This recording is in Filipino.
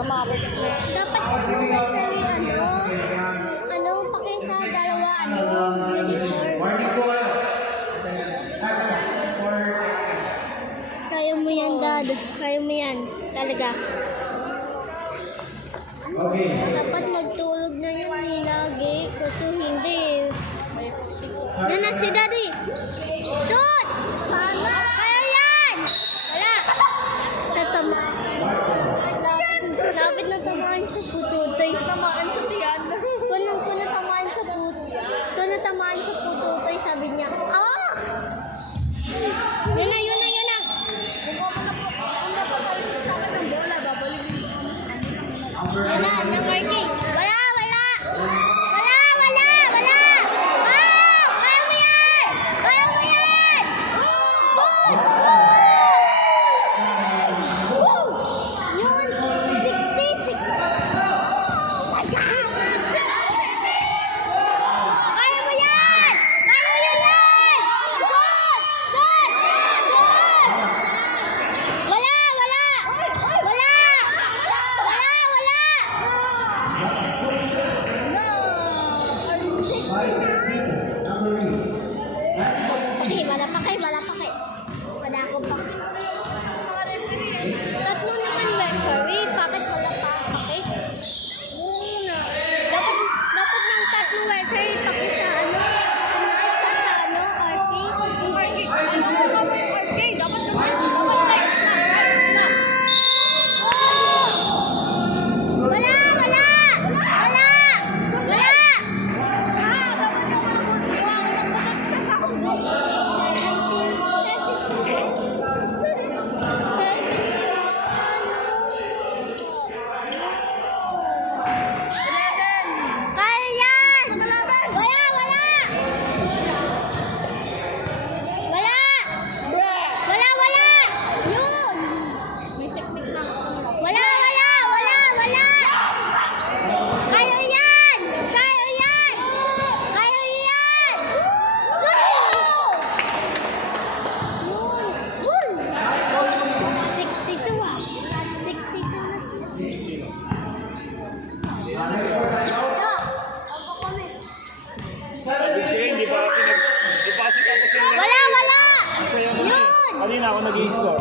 Dapat tatlong referee, pakisa dalawa, Kaya mo yan, Dad. Kaya mo yan. Talaga. Dapat magtulog na yun ni Nagi. Kasi hindi. Yan na si Daddy. Shoot! Sana! Kaya yan! Wala! Natama. Lapit na tamaan sa pututoy. Tamaan sa tiyan. Kung natamaan sa pututoy, sabi niya, ah! Yun na! Wala, na marking. Wala! Ah! Kaya mo yan! Shoot! Woo! Yun, 60. Kaya mo yan! Shoot! Wala! Malapakay. Wala akong pakay. Tatlo naman referee. Bakit malapakay? Dapat ng tatlo referee. Pakisa arcade. Dapat next na. Wala! Kanina ako nag-i-score.